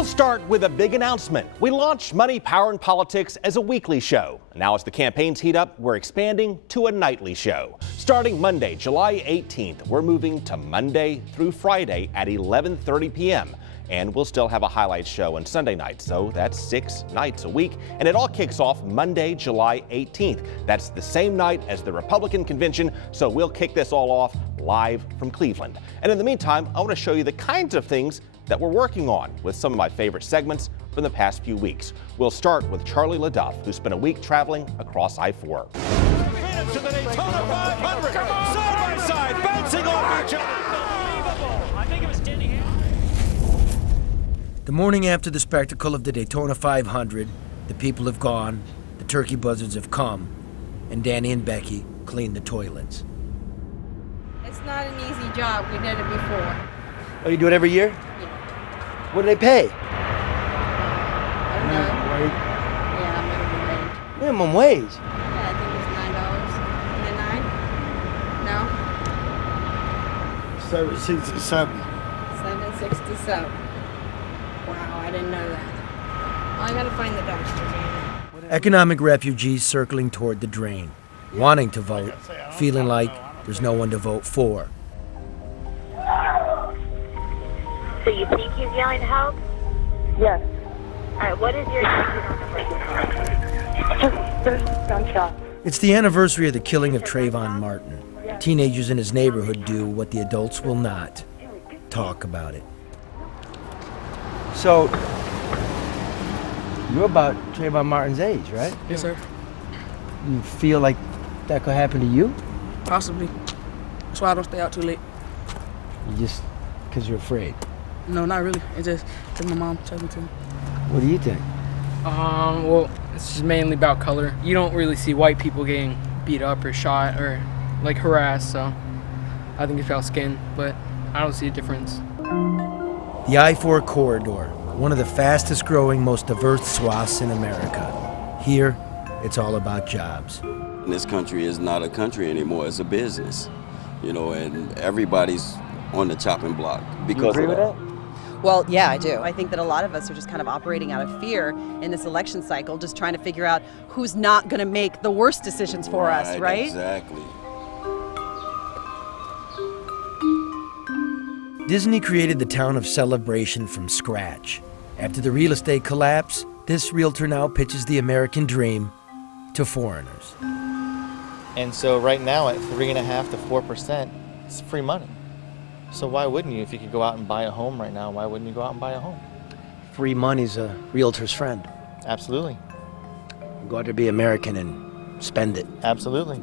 We'll start with a big announcement. We launched Money, Power, and Politics as a weekly show. Now as the campaigns heat up, we're expanding to a nightly show. Starting Monday, July 18th, we're moving to Monday through Friday at 11:30 p.m. And we'll still have a highlights show on Sunday night, so that's 6 nights a week. And it all kicks off Monday, July 18th. That's the same night as the Republican convention, so we'll kick this all off live from Cleveland. And in the meantime, I want to show you the kinds of things that we're working on with some of my favorite segments from the past few weeks. We'll start with Charlie LaDuff, who spent a week traveling across I-4. To the Daytona 500, side by side, bouncing off each other. Unbelievable. I think it was Denny Hamlin. The morning after the spectacle of the Daytona 500, the people have gone, the turkey buzzards have come, and Danny and Becky clean the toilets. It's not an easy job. We did it before. Oh, you do it every year? Yeah. What do they pay? I don't know. Yeah, Minimum minimum wage. wage. Yeah, I think it's $9. No? 767. 767. Wow, I didn't know that. Well, I gotta find the dumpster, man. Economic refugees circling toward the drain, wanting to vote, feeling like there's no one to vote for. So you think he's yelling help? Yes. All right, what is your There's gunshot. It's the anniversary of the killing of Trayvon Martin. Teenagers in his neighborhood do what the adults will not: talk about it. So, you're about Trayvon Martin's age, right? Yes, sir. You feel like that could happen to you? Possibly. That's why I don't stay out too late. You just because you're afraid? No, not really. It's just because my mom tells me to. What do you think? Well, it's just mainly about color. You don't really see white people getting beat up or shot or like harassed, so I think it's about skin, but I don't see a difference. The I-4 corridor, one of the fastest growing, most diverse swaths in America. Here, it's all about jobs. This country is not a country anymore, it's a business, you know, and everybody's on the chopping block because you agree with that? Well, yeah, I do. I think that a lot of us are just kind of operating out of fear in this election cycle, just trying to figure out who's not going to make the worst decisions for us, right? Exactly. Disney created the town of Celebration from scratch. After the real estate collapse, this realtor now pitches the American dream to foreigners. And so right now at 3.5% to 4%, it's free money. So why wouldn't you? If you could go out and buy a home right now, why wouldn't you go out and buy a home? Free money's a realtor's friend. Absolutely. Go out to be American and spend it. Absolutely.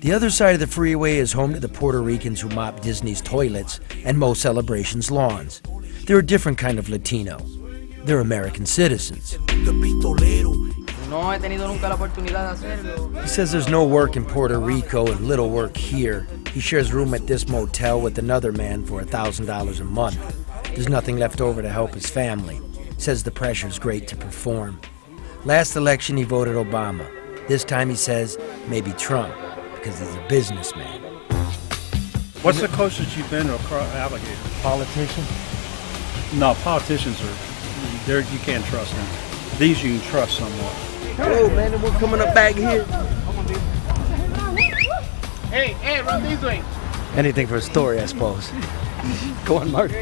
The other side of the freeway is home to the Puerto Ricans who mop Disney's toilets and mow Celebration's lawns. They're a different kind of Latino. They're American citizens. He says there's no work in Puerto Rico and little work here. He shares room at this motel with another man for $1,000 a month. There's nothing left over to help his family. Says the pressure's great to perform. Last election he voted Obama. This time he says maybe Trump, because he's a businessman. What's the closest you've been to an alligator? Politician? No, politicians you can't trust them. These you can trust somewhat. Hello, man, and we're coming up back here. Hey, run these ways. Anything for a story, I suppose. Go on, Mark.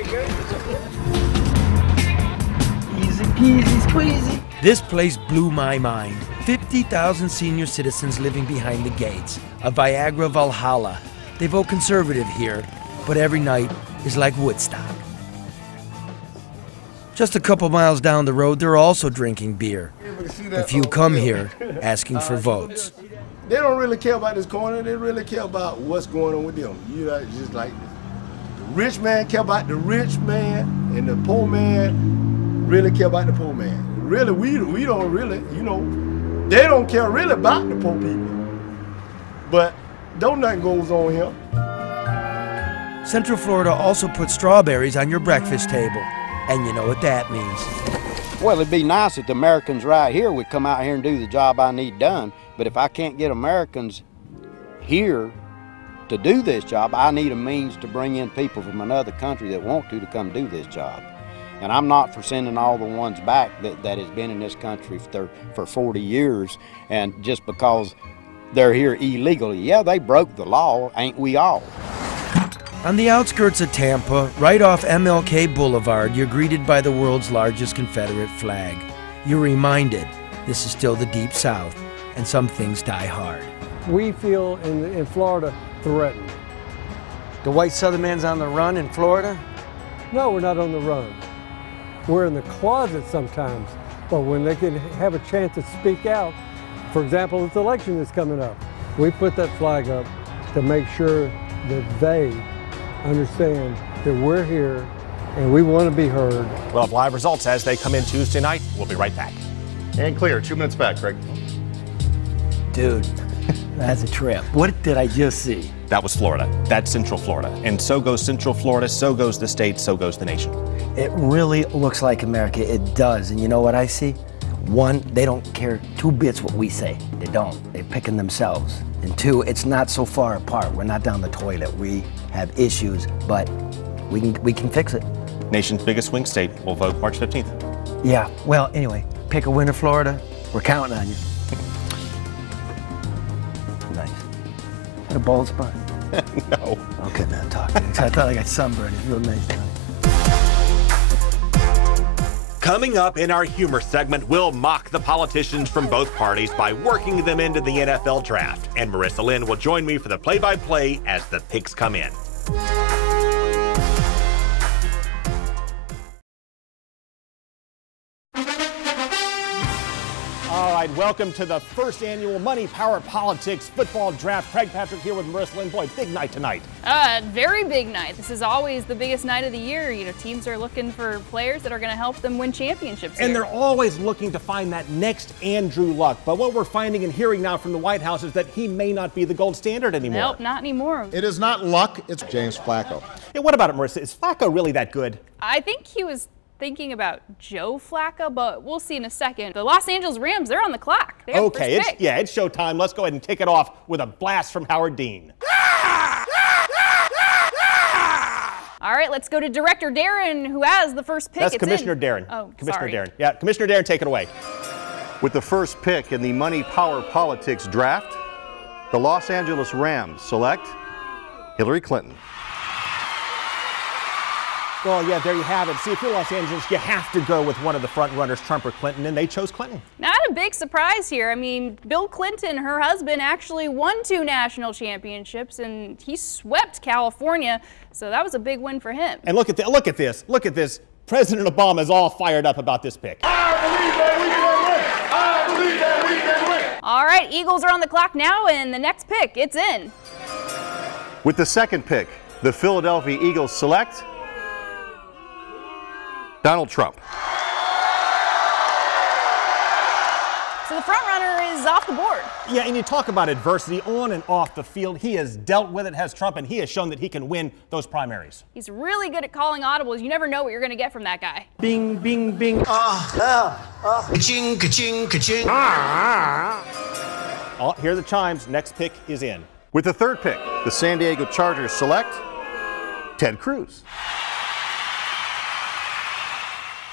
Easy peasy squeezy. This place blew my mind. 50,000 senior citizens living behind the gates. A Viagra Valhalla. They vote conservative here, but every night is like Woodstock. Just a couple miles down the road, they're also drinking beer. A few come here asking for votes. They don't really care about this corner. They really care about what's going on with them. You know, it's just like the rich man care about the rich man, and the poor man really care about the poor man. Really, we don't really, you know, they don't care really about the poor people. But don't nothing goes on here. Central Florida also puts strawberries on your breakfast table. And you know what that means. Well, it'd be nice if the Americans right here would come out here and do the job I need done. But if I can't get Americans here to do this job, I need a means to bring in people from another country that want to come do this job. And I'm not for sending all the ones back that has been in this country for 40 years, and just because they're here illegally. Yeah, they broke the law, ain't we all? On the outskirts of Tampa, right off MLK Boulevard, you're greeted by the world's largest Confederate flag. You're reminded this is still the Deep South, and some things die hard. We feel in Florida threatened. The white Southern man's on the run in Florida? No, we're not on the run. We're in the closet sometimes, but when they can have a chance to speak out, for example, this election is coming up, we put that flag up to make sure that they understand that we're here and we want to be heard. We'll have live results as they come in Tuesday night. We'll be right back. And clear, 2 minutes back, Craig. Dude, that's a trip. What did I just see? That was Florida. That's Central Florida. And so goes Central Florida, so goes the state, so goes the nation. It really looks like America. It does. And you know what I see? One, they don't care 2 bits what we say. They don't. They're picking themselves. And 2, it's not so far apart. We're not down the toilet. We have issues, but we can fix it. Nation's biggest swing state will vote March 15th. Yeah, well, anyway, pick a winner, Florida. We're counting on you. Nice. Got a bald spot? No. Okay, man, talk. I thought I got sunburned. It's real nice. Coming up in our humor segment, we'll mock the politicians from both parties by working them into the NFL draft. And Marissa Lynn will join me for the play-by-play as the picks come in. All right, welcome to the first annual Money, Power, Politics football draft. Craig Patrick here with Marissa Lynn. Boy, big night tonight. Very big night. This is always the biggest night of the year. You know, teams are looking for players that are going to help them win championships. And they're always looking to find that next Andrew Luck. But what we're finding and hearing now from the White House is that he may not be the gold standard anymore. Nope, not anymore. It is not Luck, it's James Flacco. Yeah, what about it, Marissa? Is Flacco really that good? I think he was thinking about Joe Flacco, but we'll see in a second. The Los Angeles Rams, they're on the clock. They have Okay, first pick. it's showtime. Let's go ahead and kick it off with a blast from Howard Dean. All right, let's go to Director Darren, who has the first pick. That's It's Commissioner in. Darren. Oh, Commissioner sorry. Darren. Yeah, Commissioner Darren, take it away. With the first pick in the Money, Power, Politics draft, the Los Angeles Rams select Hillary Clinton. Well, yeah, there you have it. See, if you're Los Angeles, you have to go with one of the front runners, Trump or Clinton, and they chose Clinton. Not a big surprise here. I mean, Bill Clinton, her husband, actually won 2 national championships, and he swept California, so that was a big win for him. And look at this. Look at this. President Obama is all fired up about this pick. I believe that we can win. I believe that we can win. All right, Eagles are on the clock now, and the next pick, it's in. With the second pick, the Philadelphia Eagles select Donald Trump. So the front runner is off the board. Yeah, and you talk about adversity on and off the field. He has dealt with it, has Trump, and he has shown that he can win those primaries. He's really good at calling audibles. You never know what you're going to get from that guy. Bing, bing, bing. Ka-ching, ka-ching, ka-ching. Oh, here are the chimes. Next pick is in. With the third pick, the San Diego Chargers select Ted Cruz.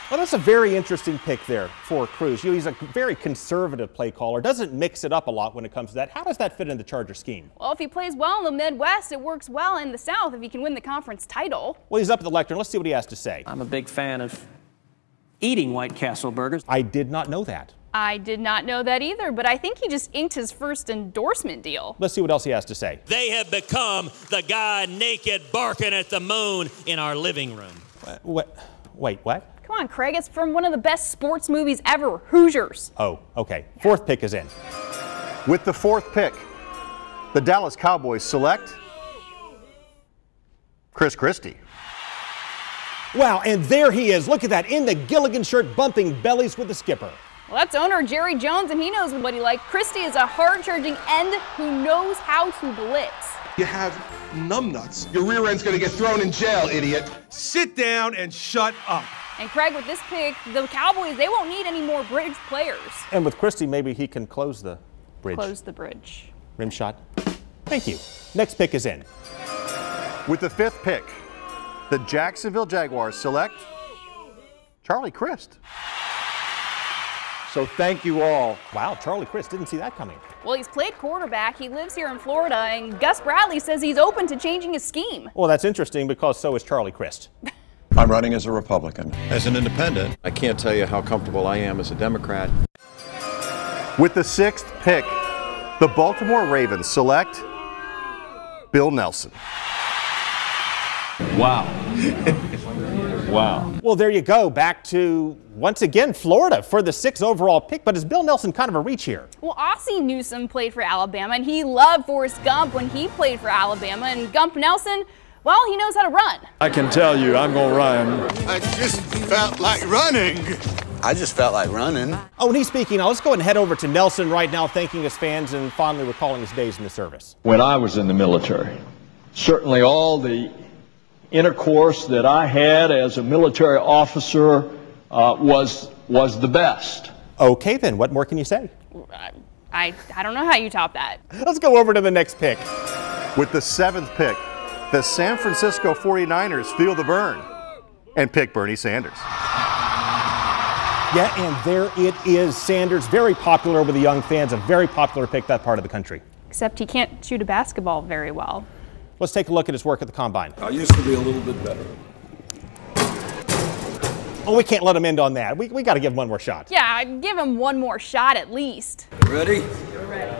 Well, that's a very interesting pick there for Cruz. You know, he's a very conservative play caller, doesn't mix it up a lot when it comes to that. How does that fit in the Charger scheme? Well, if he plays well in the Midwest, it works well in the South if he can win the conference title. Well, he's up at the lectern. Let's see what he has to say. I'm a big fan of eating White Castle burgers. I did not know that. I did not know that either, but I think he just inked his first endorsement deal. Let's see what else he has to say. They have become the guy naked barking at the moon in our living room. Wait, what? Come on, Craig, it's from one of the best sports movies ever, Hoosiers. Oh, okay. Fourth pick is in. With the fourth pick, the Dallas Cowboys select Chris Christie. Wow, and there he is. Look at that, in the Gilligan shirt, bumping bellies with the skipper. Well, that's owner Jerry Jones, and he knows what he likes. Christie is a hard-charging end who knows how to blitz. You have numbnuts. Your rear end's gonna get thrown in jail, idiot. Sit down and shut up. And Craig, with this pick, the Cowboys, they won't need any more bridge players. And with Christie, maybe he can close the bridge. Close the bridge. Rim shot. Thank you. Next pick is in. With the 5th pick, the Jacksonville Jaguars select Charlie Crist. So thank you all. Wow, Charlie Crist, didn't see that coming. Well, he's played quarterback. He lives here in Florida, and Gus Bradley says he's open to changing his scheme. Well, that's interesting because so is Charlie Crist. I'm running as a Republican. As an independent, I can't tell you how comfortable I am as a Democrat. with the 6th pick, the Baltimore Ravens select Bill Nelson. Wow. Wow. Well, there you go. Back to, once again, Florida for the 6th overall pick. But is Bill Nelson kind of a reach here? Well, Ossie Newsome played for Alabama, and he loved Forrest Gump when he played for Alabama. And Gump Nelson, well, he knows how to run. I can tell you I'm going to run. I just felt like running. I just felt like running. Oh, and he's speaking now. Let's go ahead and head over to Nelson right now, thanking his fans and fondly recalling his days in the service. When I was in the military, certainly all the intercourse that I had as a military officer was the best. Okay, then what more can you say? I don't know how you top that. Let's go over to the next pick. With the 7th pick, the San Francisco 49ers feel the burn and pick Bernie Sanders. Yeah, and there it is. Sanders, very popular with the young fans, a very popular pick that part of the country. Except he can't shoot a basketball very well. Let's take a look at his work at the Combine. I used to be a little bit better. Oh, we can't let him end on that. We got to give him one more shot. Yeah, I'd give him one more shot at least. Ready? You're ready.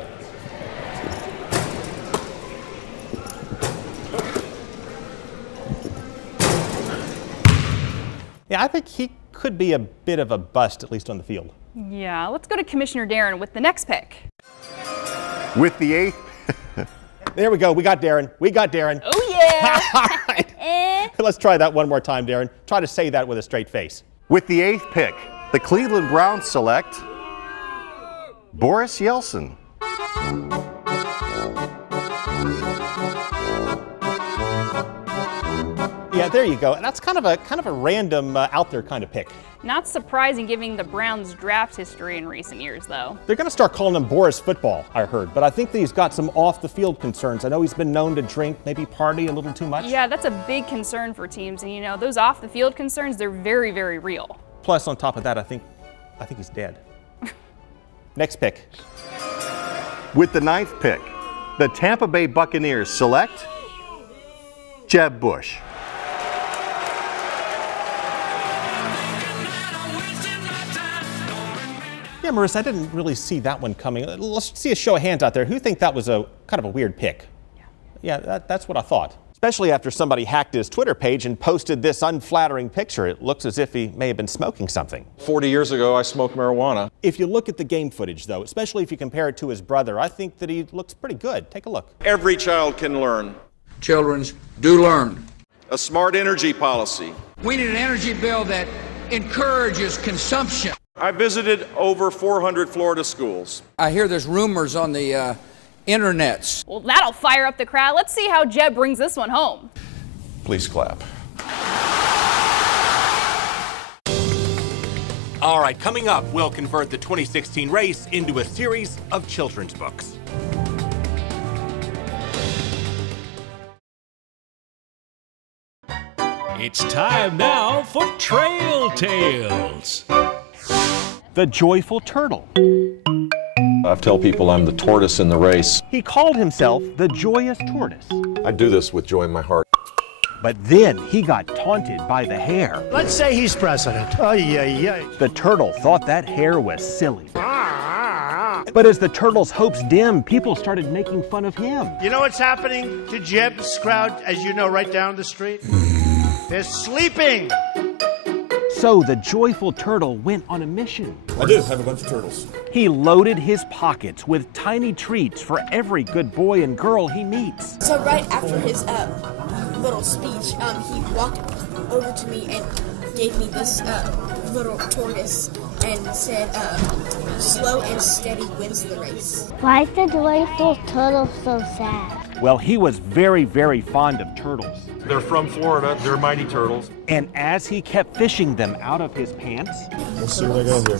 Yeah, I think he could be a bit of a bust, at least on the field. Yeah, let's go to Commissioner Darren with the next pick. With the 8th. There we go. We got Darren. We got Darren. Oh, yeah. All right. Let's try that one more time, Darren. Try to say that with a straight face. With the 8th pick, the Cleveland Browns select Boris Yeltsin. Yeah, there you go. And that's kind of a random, out there kind of pick. Not surprising given the Browns' draft history in recent years, though. They're going to start calling him Boris Football, I heard. But I think that he's got some off-the-field concerns. I know he's been known to drink, maybe party a little too much. Yeah, that's a big concern for teams. And, you know, those off-the-field concerns, they're very, very real. Plus, on top of that, I think he's dead. Next pick. With the 9th pick, the Tampa Bay Buccaneers select Jeb Bush. Yeah, Marissa, I didn't really see that one coming. Let's see a show of hands out there. Who think that was a kind of a weird pick? Yeah, that's what I thought. Especially after somebody hacked his Twitter page and posted this unflattering picture. It looks as if he may have been smoking something. 40 years ago, I smoked marijuana. If you look at the game footage, though, especially if you compare it to his brother, I think that he looks pretty good. Take a look. Every child can learn. Children do learn. A smart energy policy. We need an energy bill that encourages consumption. I visited over 400 Florida schools. I hear there's rumors on the internets. Well, that'll fire up the crowd. Let's see how Jeb brings this one home. Please clap. All right, coming up, we'll convert the 2016 race into a series of children's books. It's time now for Trail Tales. The Joyful Turtle. I tell people I'm the tortoise in the race. He called himself the Joyous Tortoise. I do this with joy in my heart. But then he got taunted by the hare. Let's say he's president. The turtle thought that hare was silly. But as the turtle's hopes dimmed, people started making fun of him. You know what's happening to Jeb's crowd, as you know, right down the street? They're sleeping. So the Joyful Turtle went on a mission. I do have a bunch of turtles. He loaded his pockets with tiny treats for every good boy and girl he meets. So right after his little speech, he walked over to me and gave me this little tortoise and said, slow and steady wins the race. Why is the Joyful Turtle so sad? Well, he was very, very fond of turtles. They're from Florida. They're mighty turtles. And as he kept fishing them out of his pants... Let's see what I got here.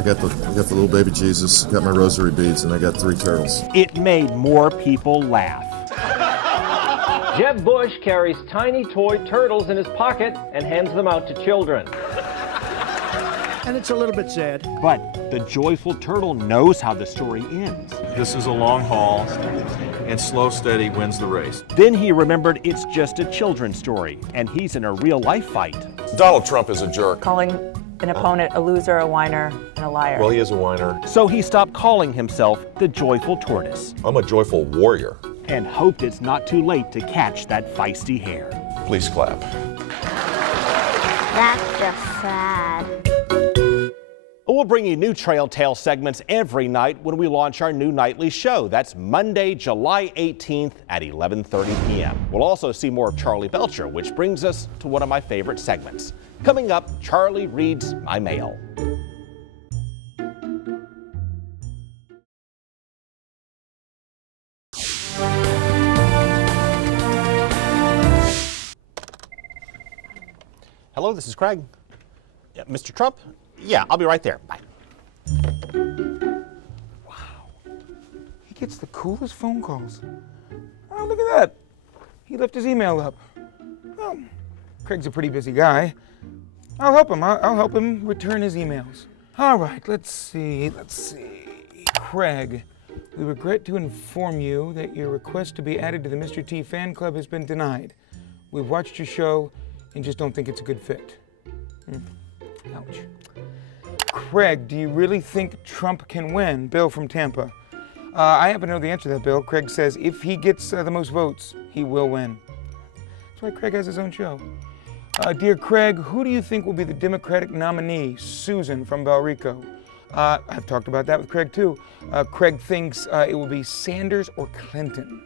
I got the little baby Jesus, got my rosary beads, and I got 3 turtles. It made more people laugh. Jeb Bush carries tiny toy turtles in his pocket and hands them out to children. And it's a little bit sad. But the joyful turtle knows how the story ends. This is a long haul, and slow, steady wins the race. Then he remembered it's just a children's story, and he's in a real-life fight. Donald Trump is a jerk. Calling an opponent a loser, a whiner, and a liar. Well, he is a whiner. So he stopped calling himself the Joyful Tortoise. I'm a joyful warrior. And hoped it's not too late to catch that feisty hare. Please clap. That's just sad. We'll bring you new Trail Tale segments every night when we launch our new nightly show. That's Monday, July 18th at 11:30 p.m. We'll also see more of Charlie Belcher, which brings us to one of my favorite segments. Coming up, Charlie reads my mail. Hello, this is Craig. Yeah, Mr. Trump? Yeah, I'll be right there. Bye. Wow. He gets the coolest phone calls. Oh, look at that. He left his email up. Well, Craig's a pretty busy guy. I'll help him. I'll help him return his emails. All right, let's see. Craig, we regret to inform you that your request to be added to the Mr. T fan club has been denied. We've watched your show and just don't think it's a good fit. Ouch. Craig, do you really think Trump can win? Bill from Tampa. I happen to know the answer to that, Bill. Craig says if he gets the most votes, he will win. That's why Craig has his own show. Dear Craig, who do you think will be the Democratic nominee? Susan from Valrico. I've talked about that with Craig, too. Craig thinks it will be Sanders or Clinton.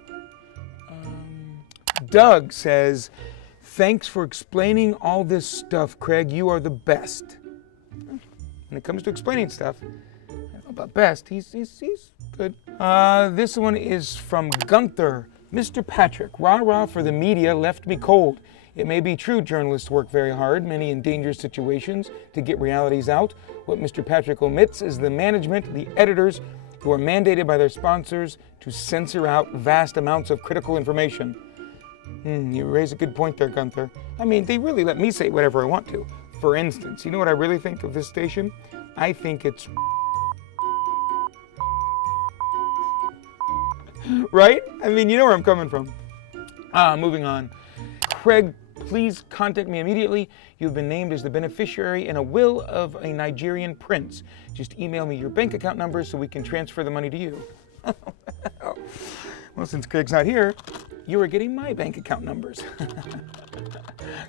Doug says, thanks for explaining all this stuff, Craig. You are the best. When it comes to explaining stuff, I don't know about best. He's good. This one is from Gunther. Mr. Patrick, rah-rah for the media left me cold. It may be true journalists work very hard, many in dangerous situations, to get realities out. What Mr. Patrick omits is the management, the editors, who are mandated by their sponsors to censor out vast amounts of critical information. You raise a good point there, Gunther. I mean, they really let me say whatever I want to. For instance, you know what I really think of this station? I think it's... Right? I mean, you know where I'm coming from. Moving on. Craig, please contact me immediately. You've been named as the beneficiary in a will of a Nigerian prince. Just email me your bank account number so we can transfer the money to you. Well, since Craig's not here, you are getting my bank account numbers.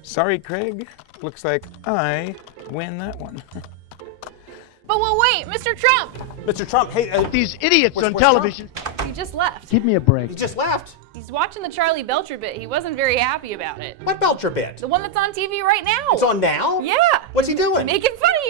Sorry, Craig. Looks like I win that one. But well, wait, Mr. Trump! Mr. Trump, hey, these idiots on television. He just left. Give me a break. He just left. He's watching the Charlie Belcher bit. He wasn't very happy about it. What Belcher bit? The one that's on TV right now. It's on now? Yeah. What's he doing? Making fun of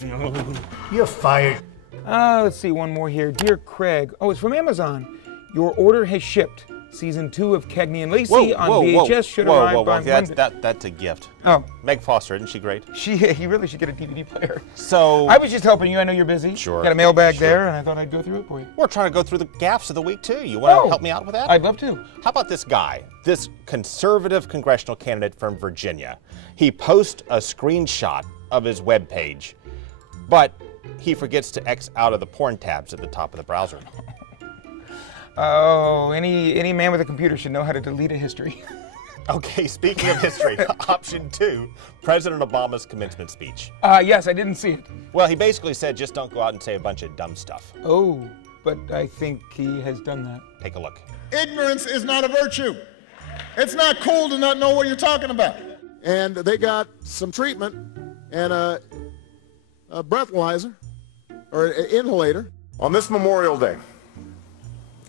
you. Oh. You're fired. Let's see, one more here. Dear Craig. Oh, it's from Amazon. Your order has shipped. Season 2 of Cagney and Lacey on VHS should arrive by Monday. That's a gift. Oh. Meg Foster, isn't she great? He really should get a DVD player. So... I was just helping you. I know you're busy. Sure. Got a mailbag there, and I thought I'd go through it for you. We're trying to go through the gaffes of the week, too. You want to help me out with that? I'd love to. How about this guy, this conservative congressional candidate from Virginia? He posts a screenshot of his webpage, but he forgets to X out of the porn tabs at the top of the browser. Oh, any man with a computer should know how to delete a history. Okay, speaking of history, option 2, President Obama's commencement speech. Yes, I didn't see it. Well, he basically said just don't go out and say a bunch of dumb stuff. Oh, but I think he has done that. Take a look. Ignorance is not a virtue. It's not cool to not know what you're talking about. And they got some treatment and a breathalyzer, or an inhalator. On this Memorial Day,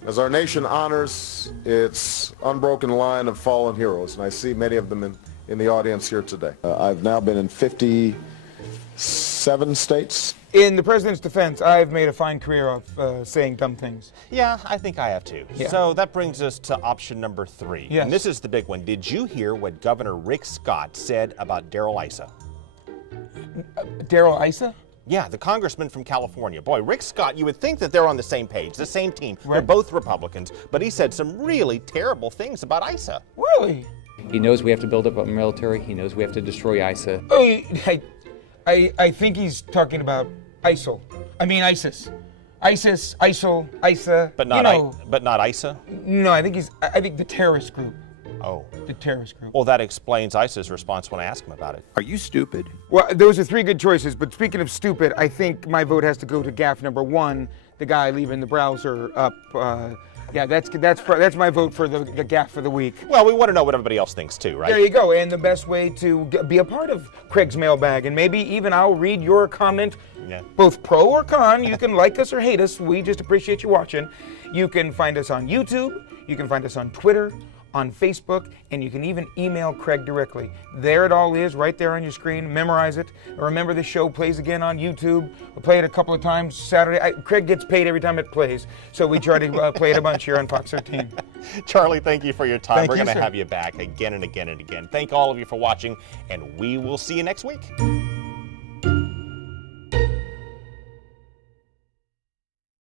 as our nation honors its unbroken line of fallen heroes, and I see many of them in the audience here today. I've now been in 57 states. In the president's defense, I've made a fine career of saying dumb things. Yeah, I think I have too. Yeah. So that brings us to option number 3. Yes. And this is the big one. Did you hear what Governor Rick Scott said about Darrell Issa? Darrell Issa? Yeah, the congressman from California. Boy, Rick Scott, you would think that they're on the same page, the same team. Right. They're both Republicans, but he said some really terrible things about ISA. Really? He knows we have to build up our military. He knows we have to destroy ISA. Oh, I think he's talking about ISIL. I mean ISIS. ISIS, ISIL, ISA. But not, but not ISA? No, I think the terrorist group. Oh. The terrorist group. Well, that explains ISA's response when I asked him about it. Are you stupid? Well, those are three good choices, but speaking of stupid, I think my vote has to go to gaffe number 1, the guy leaving the browser up. Yeah, that's my vote for the gaffe of the week. Well, we want to know what everybody else thinks too, right? There you go, and the best way to be a part of Craig's mailbag, and maybe even I'll read your comment, both pro or con. You can like us or hate us. We just appreciate you watching. You can find us on YouTube. You can find us on Twitter, on Facebook, and you can even email Craig directly. There it all is, right there on your screen. Memorize it. Remember, the show plays again on YouTube. We'll play it a couple of times Saturday. Craig gets paid every time it plays, so we try to play it a bunch here on Fox 13. Charlie, thank you for your time. Thank We're you, going to sir. have you back again and again and again. Thank all of you for watching, and we will see you next week.